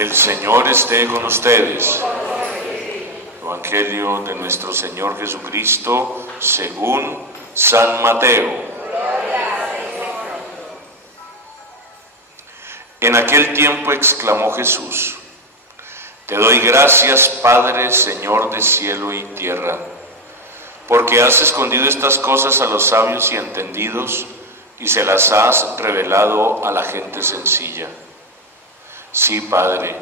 El Señor esté con ustedes. Evangelio de nuestro Señor Jesucristo según San Mateo. En aquel tiempo exclamó Jesús: Te doy gracias, Padre, Señor de cielo y tierra, porque has escondido estas cosas a los sabios y entendidos y se las has revelado a la gente sencilla. Sí, Padre,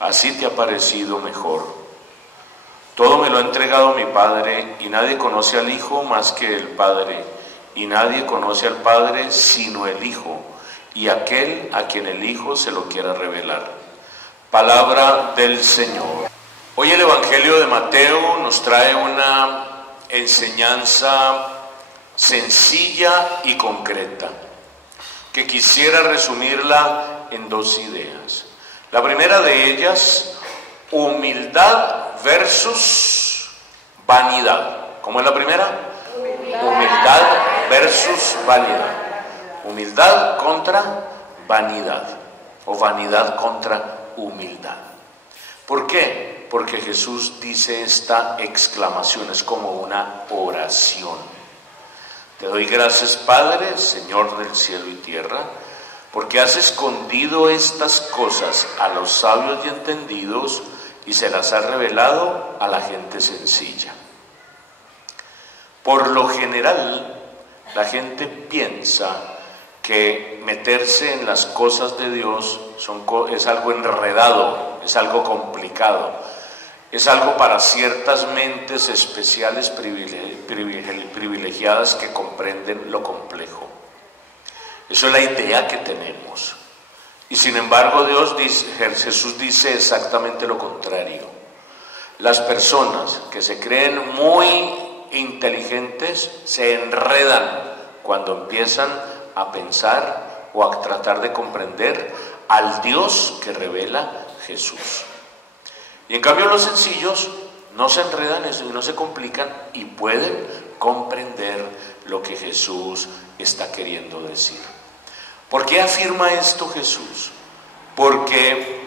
así te ha parecido mejor. Todo me lo ha entregado mi Padre, y nadie conoce al Hijo más que el Padre, y nadie conoce al Padre sino el Hijo, y aquel a quien el Hijo se lo quiera revelar. Palabra del Señor. Hoy el Evangelio de Mateo nos trae una enseñanza sencilla y concreta, que quisiera resumirla en dos ideas. La primera de ellas, humildad versus vanidad. ¿Cómo es la primera? Humildad versus vanidad. Humildad contra vanidad, o vanidad contra humildad. ¿Por qué? Porque Jesús dice esta exclamación, es como una oración. Te doy gracias, Padre, Señor del cielo y tierra, porque has escondido estas cosas a los sabios y entendidos y se las has revelado a la gente sencilla. Por lo general, la gente piensa que meterse en las cosas de Dios es algo enredado, es algo complicado, es algo para ciertas mentes especiales privilegiadas que comprenden lo complejo. Eso es la idea que tenemos. Y sin embargo Jesús dice exactamente lo contrario. Las personas que se creen muy inteligentes se enredan cuando empiezan a pensar o a tratar de comprender al Dios que revela Jesús. Y en cambio los sencillos no se enredan eso y no se complican y pueden comprender lo que Jesús está queriendo decir. ¿Por qué afirma esto Jesús? Porque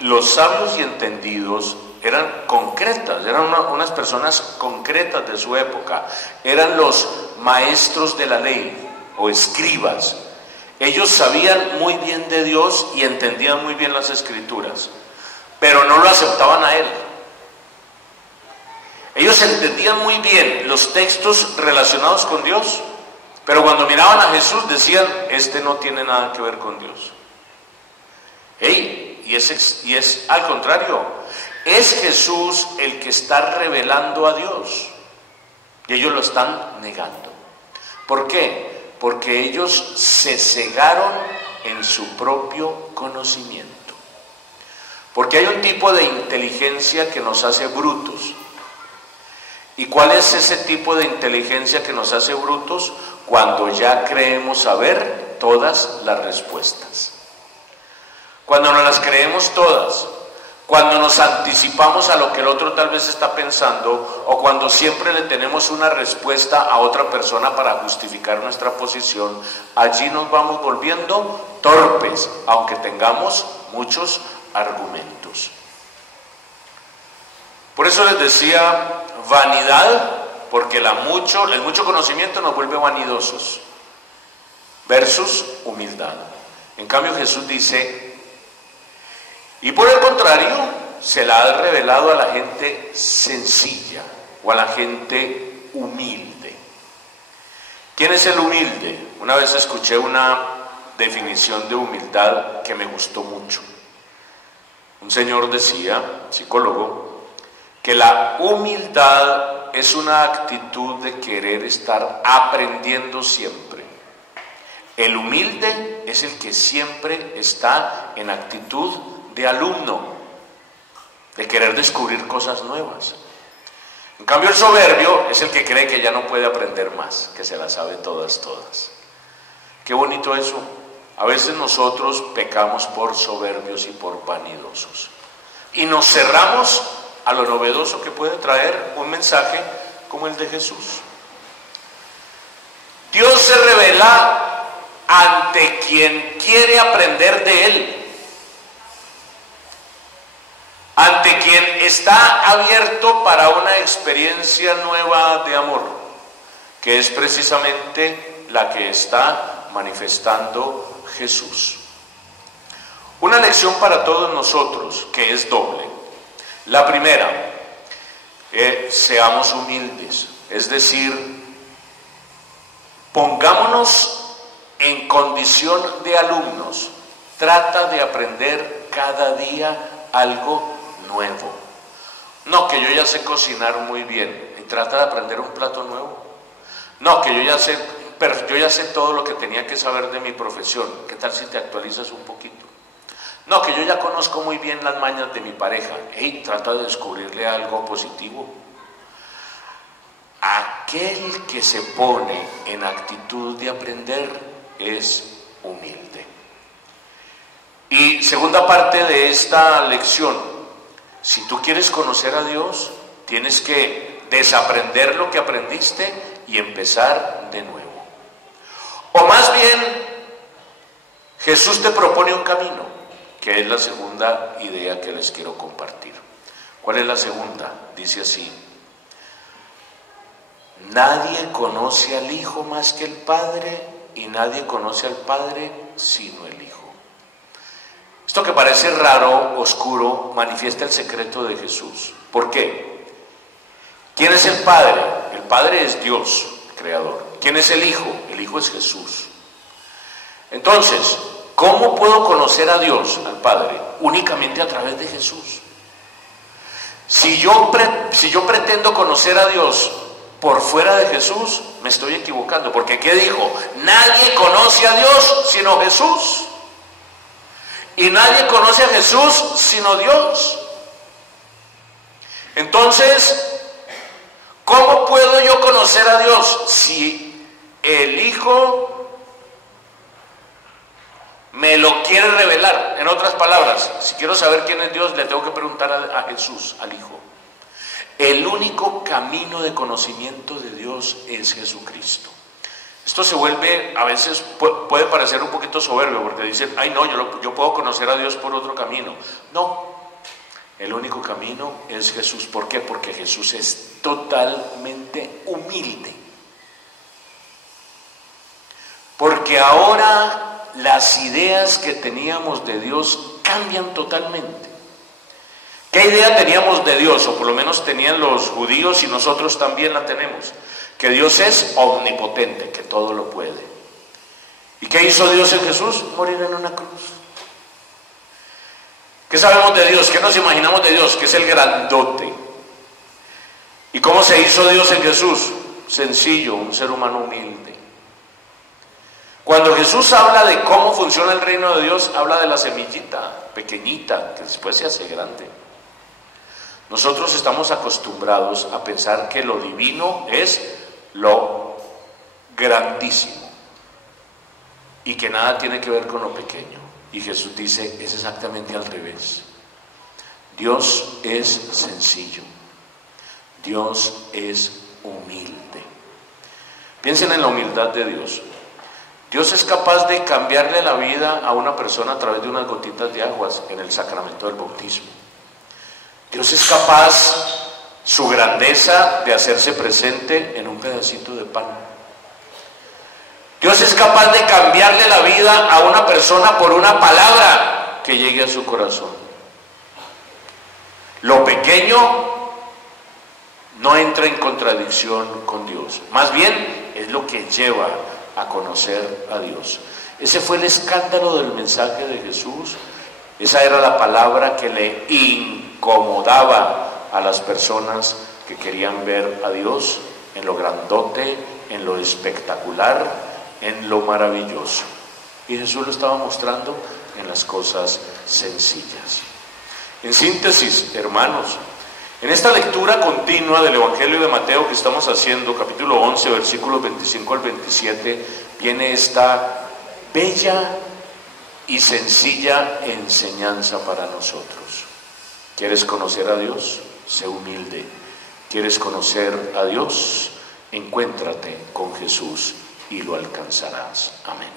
los sabios y entendidos eran concretas, eran unas personas concretas de su época, eran los maestros de la ley o escribas. Ellos sabían muy bien de Dios y entendían muy bien las Escrituras, pero no lo aceptaban a Él. Ellos entendían muy bien los textos relacionados con Dios, pero cuando miraban a Jesús decían, este no tiene nada que ver con Dios. Y es al contrario, es Jesús el que está revelando a Dios, y ellos lo están negando. ¿Por qué? Porque ellos se cegaron en su propio conocimiento. Porque hay un tipo de inteligencia que nos hace brutos. ¿Y cuál es ese tipo de inteligencia que nos hace brutos? Cuando ya creemos saber todas las respuestas. Cuando no las creemos todas. Cuando nos anticipamos a lo que el otro tal vez está pensando, o cuando siempre le tenemos una respuesta a otra persona para justificar nuestra posición, allí nos vamos volviendo torpes, aunque tengamos muchos argumentos. Por eso les decía vanidad, porque el mucho conocimiento nos vuelve vanidosos, versus humildad. En cambio Jesús dice, y por el contrario, se la ha revelado a la gente sencilla o a la gente humilde. ¿Quién es el humilde? Una vez escuché una definición de humildad que me gustó mucho. Un señor decía, psicólogo, que la humildad es una actitud de querer estar aprendiendo siempre. El humilde es el que siempre está en actitud de alumno, de querer descubrir cosas nuevas. En cambio el soberbio es el que cree que ya no puede aprender más, que se las sabe todas. Qué bonito eso. A veces nosotros pecamos por soberbios y por vanidosos y nos cerramos a lo novedoso que puede traer un mensaje como el de Jesús. Dios se revela ante quien quiere aprender de Él. quien está abierto para una experiencia nueva de amor, que es precisamente la que está manifestando Jesús. Una lección para todos nosotros que es doble. La primera, seamos humildes, es decir, pongámonos en condición de alumnos. Trata de aprender cada día algo nuevo. No, que yo ya sé cocinar muy bien, y trata de aprender un plato nuevo. No, que yo ya sé todo lo que tenía que saber de mi profesión. ¿Qué tal si te actualizas un poquito? No, que yo ya conozco muy bien las mañas de mi pareja. Hey, trata de descubrirle algo positivo. Aquel que se pone en actitud de aprender es humilde. Y segunda parte de esta lección, si tú quieres conocer a Dios, tienes que desaprender lo que aprendiste y empezar de nuevo. O más bien, Jesús te propone un camino, que es la segunda idea que les quiero compartir. ¿Cuál es la segunda? Dice así: nadie conoce al Hijo más que el Padre, y nadie conoce al Padre sino el Hijo. Esto que parece raro, oscuro, manifiesta el secreto de Jesús. ¿Por qué? ¿Quién es el Padre? El Padre es Dios, Creador. ¿Quién es el Hijo? El Hijo es Jesús. Entonces, ¿cómo puedo conocer a Dios, al Padre? Únicamente a través de Jesús. Si yo pretendo conocer a Dios por fuera de Jesús, me estoy equivocando, porque ¿qué dijo? Nadie conoce a Dios sino Jesús. Y nadie conoce a Jesús sino Dios. Entonces, ¿cómo puedo yo conocer a Dios? Si el Hijo me lo quiere revelar. En otras palabras, si quiero saber quién es Dios, le tengo que preguntar a Jesús, al Hijo. El único camino de conocimiento de Dios es Jesucristo. Esto se vuelve, a veces puede parecer un poquito soberbio, porque dicen, ay no, yo puedo conocer a Dios por otro camino. No, el único camino es Jesús. ¿Por qué? Porque Jesús es totalmente humilde. Porque ahora las ideas que teníamos de Dios cambian totalmente. ¿Qué idea teníamos de Dios? O por lo menos tenían los judíos y nosotros también la tenemos. Que Dios es omnipotente, que todo lo puede. ¿Y qué hizo Dios en Jesús? Morir en una cruz. ¿Qué sabemos de Dios? ¿Qué nos imaginamos de Dios? Que es el grandote. ¿Y cómo se hizo Dios en Jesús? Sencillo, un ser humano humilde. Cuando Jesús habla de cómo funciona el reino de Dios, habla de la semillita pequeñita, que después se hace grande. Nosotros estamos acostumbrados a pensar que lo divino es lo grandísimo y que nada tiene que ver con lo pequeño. Y Jesús dice, es exactamente al revés. Dios es sencillo. Dios es humilde. Piensen en la humildad de Dios. Dios es capaz de cambiarle la vida a una persona a través de unas gotitas de aguas en el sacramento del bautismo. Dios es capaz, su grandeza, de hacerse presente en un pedacito de pan. Dios es capaz de cambiarle la vida a una persona por una palabra que llegue a su corazón. Lo pequeño no entra en contradicción con Dios. Más bien es lo que lleva a conocer a Dios. Ese fue el escándalo del mensaje de Jesús. Esa era la palabra que le incomodaba a las personas que querían ver a Dios en lo grandote, en lo espectacular, en lo maravilloso. Y Jesús lo estaba mostrando en las cosas sencillas. En síntesis, hermanos, en esta lectura continua del Evangelio de Mateo que estamos haciendo, capítulo 11, versículos 25 al 27, viene esta bella y sencilla enseñanza para nosotros. ¿Quieres conocer a Dios? Sé humilde. ¿Quieres conocer a Dios? Encuéntrate con Jesús y lo alcanzarás. Amén.